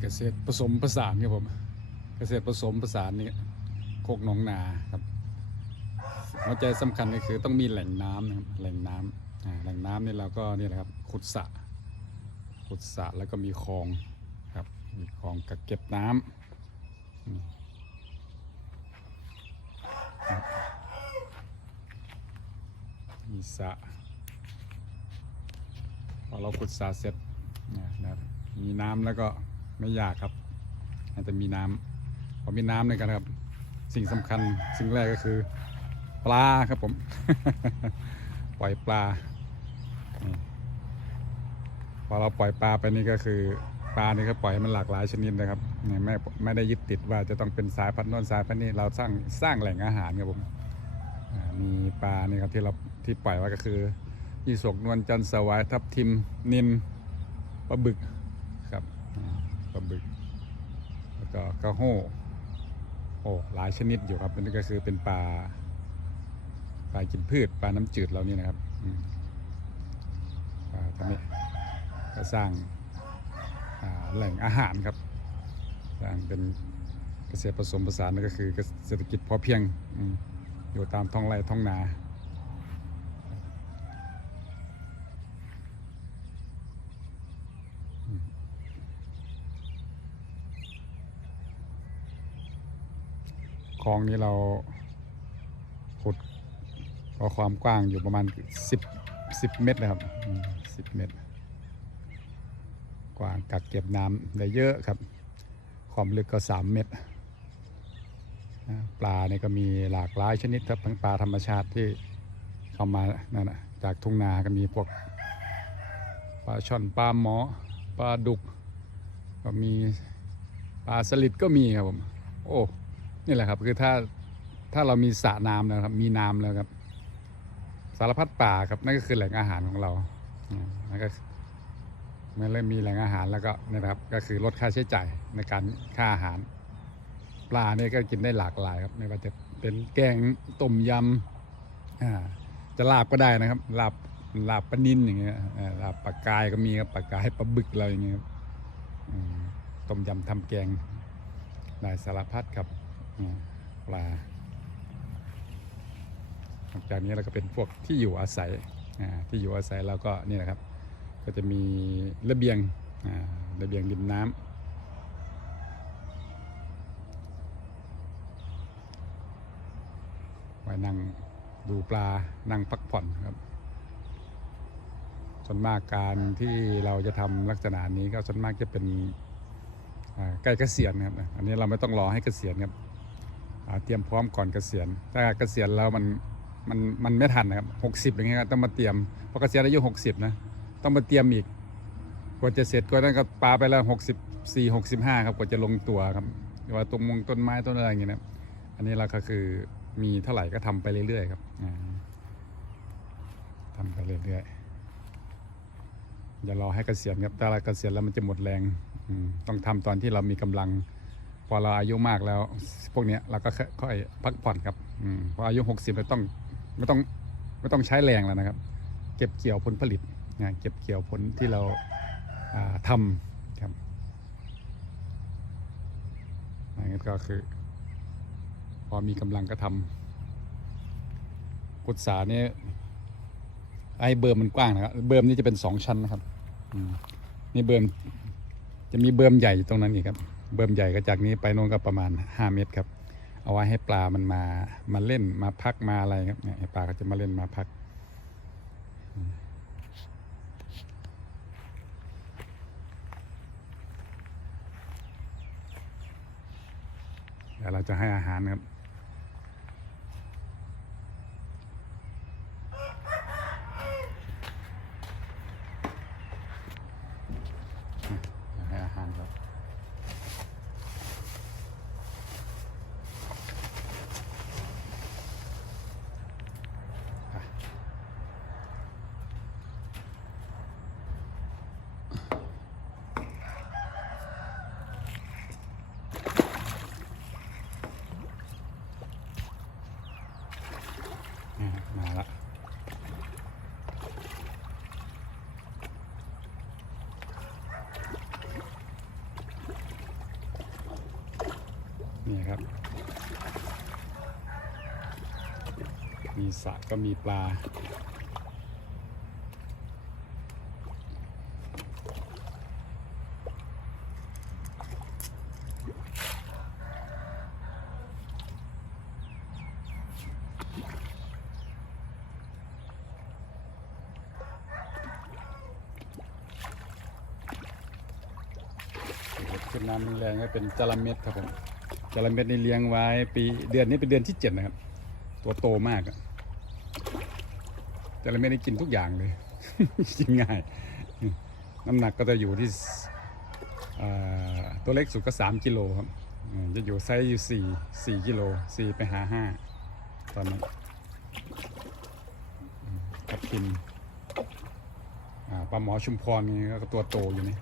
เกษตรผสมผสานครับผม เกษตรผสมผสานนี่โคกหนองนาครับหัวใจสำคัญก็คือต้องมีแหล่งน้ำนะครับแหล่งน้ำแหล่งน้ำนี่เราก็นี่แหละครับขุดสระขุดสระแล้วก็มีคลองครับมีคลองกักเก็บน้ำมีสระพอเราขุดสระเสร็จเนี่ยนะครับมีน้ำแล้วก็ ไม่ยากครับอาจจะมีน้ำพอมีน้ำในกันครับ สิ่งสำคัญสิ่งแรกก็คือ ปลาครับผม ปล่อยปลาพอเราปล่อยปลาไปนี่ก็คือปลานี่ก็ปล่อยให้มันหลากหลายชนิดนะครับไม่ไม่ได้ยึดติดว่าจะต้องเป็นสายพันธุ์น้นสายพันธุ์นี้เราสร้างสร้างแหล่งอาหารครับผมมีปลานี่ครับที่เราที่ปล่อยไว้ก็คือยี่สกนวลจันทร์สวายทับทิมนินปลาบึกครับ ลาบึก แล้วก็กระโห้โอ้หลายชนิดอยู่ครับนนี้ก็คือเป็นปลาปลากินพืชปลาน้ำจืดเรานี่นะครับอืมปลาตัวนี้ก็สร้างแหล่งอาหารครับสร้างเป็นเกษตรผสมผสานนั่นก็คือเศรษฐกิจพอเพียงอยู่ตามท้องไร่ท้องนา ค ลองนี้เราขุดก็ความกว้างอยู่ประมาณ10 10เมตรนะครับอืม10เมตร กว้างกักเก็บน้ำได้เยอะครับ ความลึกก็3เมตร ปลาเนี่ยก็มีหลากหลายชนิดครับทั้งปลาธรรมชาติที่เข้ามานั่นนะจากทุ่งนาก็มีพวกปลาช่อนปลาหมอปลาดุก ก็มีปลาสลิดก็มีครับผม โอ้ นี่แหละครับคือถ้าถ้าเรามีสระน้ำแล้วครับ มีน้ำแล้วครับ สารพัดป่าครับนั่นก็คือแหล่งอาหารของเรานั่นก็เมื่อเริ่มมีแหล่งอาหารแล้วก็นะครับ ก็คือลดค่าใช้จ่ายในการค่าอาหาร ปลาเนี่ยก็กินได้หลากหลายครับ ไม่ว่าจะเป็นแกงต้มยำจะลาบก็ได้นะครับลาบลาบปลานินอย่างเงี้ยอ่าลาบปลากายก็มีครับปลากายปลาบึกอะไรอย่างเงี้ยต้มยำทำแกงได้สารพัดครับ ปลาหลังจากนี้เราก็เป็นพวกที่อยู่อาศัยที่อยู่อาศัยเราก็นี่แหละครับ ก็จะมีระเบียงระเบียงริมน้ำไว้นั่งดูปลานั่งพักผ่อนครับส่วนมากการที่เราจะทำลักษณะนี้ก็ส่วนมากจะเป็นใกล้เกษียณครับ อันนี้เราไม่ต้องรอให้เกษียณครับ เตรียมพร้อมก่อนเกษียณถ้าเกษียณแล้วมันมันมันไม่ทันนะครับหกสิบอย่างเงี้ยต้องมาเตรียมพอเกษียณอายุหกสิบนะต้องมาเตรียมอีกกว่าจะเสร็จก็นั่นก็ปาไปแล้วหกสิบสี่หกสิบห้าครับกว่าจะลงตัวครับว่าต้นมงต้นไม้ต้นอะไรอย่างเงี้ยนะอันนี้เราก็คือมีเท่าไหร่ก็ทำไปเรื่อยๆครับอ่าทำไปเรื่อยๆอย่ารอให้เกษียณครับถ้าเราเกษียณแล้วมันจะหมดแรงอืต้องทำตอนที่เรามีกำลัง พอเราอายุมากแล้ว พวกเนี้ยเราก็ค่อยพักผ่อนครับอืมพออายุหกสิบเราต้องไม่ต้องไม่ต้องใช้แรงแล้วนะครับ เก็บเกี่ยวผลผลิตนะเก็บเกี่ยวผลที่เราาทำครับอันนี้ก็คือ พอมีกำลังก็ทำกุศาเนี่ยไอ้เบิร์มมันกว้างนะครับ เบิร์มนี่จะเป็นสองชั้นนะครับนี่เบิร์มจะมีเบิร์มใหญ่อยู่ตรงนั้นอีกครับ เบิ่มใหญ่ก็จากนี้ไปนู่นก็ประมาณ 5 เมตรครับ เอาไว้ให้ปลามันมามาเล่นมาพักมาอะไรครับเนี่ยปลาก็จะมาเล่นมาพัก เดี๋ยวเราจะให้อาหารครับ เดี๋ยวให้อาหารครับ นี่ครับมาละ นี่ครับ มีสระก็มีปลา ขึ้นน้ำแรงก็เป็นจระเม็ดครับผม จระเม็ดนี่เลี้ยงไว้ปีเดือนนี้เป็นเดือนที่เจ็ดนะครับ ตัวโตมากจระเม็ดนี่กินทุกอย่างเลยกินง่าย น้ำหนักก็จะอยู่ที่ตัวเล็กสุดก็สามกิโลครับจะอยู่ไซส์อยู่สี่สี่กิโลสี่ไปหาห้าตอนนี้กับกินปลาหมอชุมพรนี่ก็ตัวโตอยู่นี่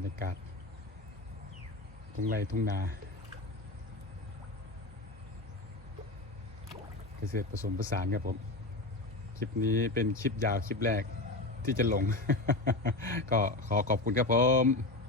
รยากาศทุ่งไร่ทุ่งนา เกษตรผสมผสานครับผม คลิปนี้เป็นคลิปยาวคลิปแรกที่จะลง ก็ขอขอบคุณครับผม